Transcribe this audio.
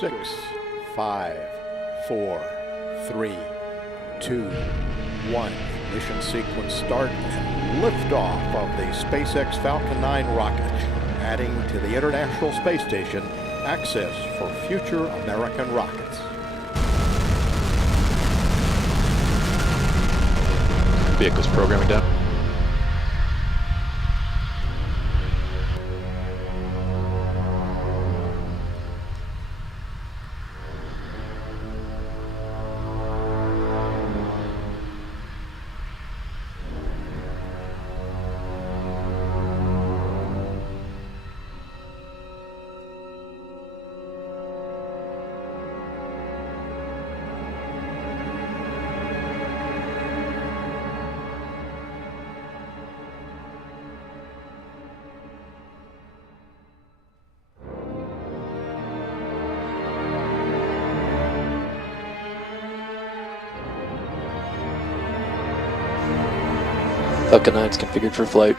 6, 5, 4, 3, 2, 1. Ignition sequence start and liftoff of the SpaceX Falcon 9 rocket, adding to the International Space Station access for future American rockets. Vehicles programming down. Falcon 9 is configured for flight.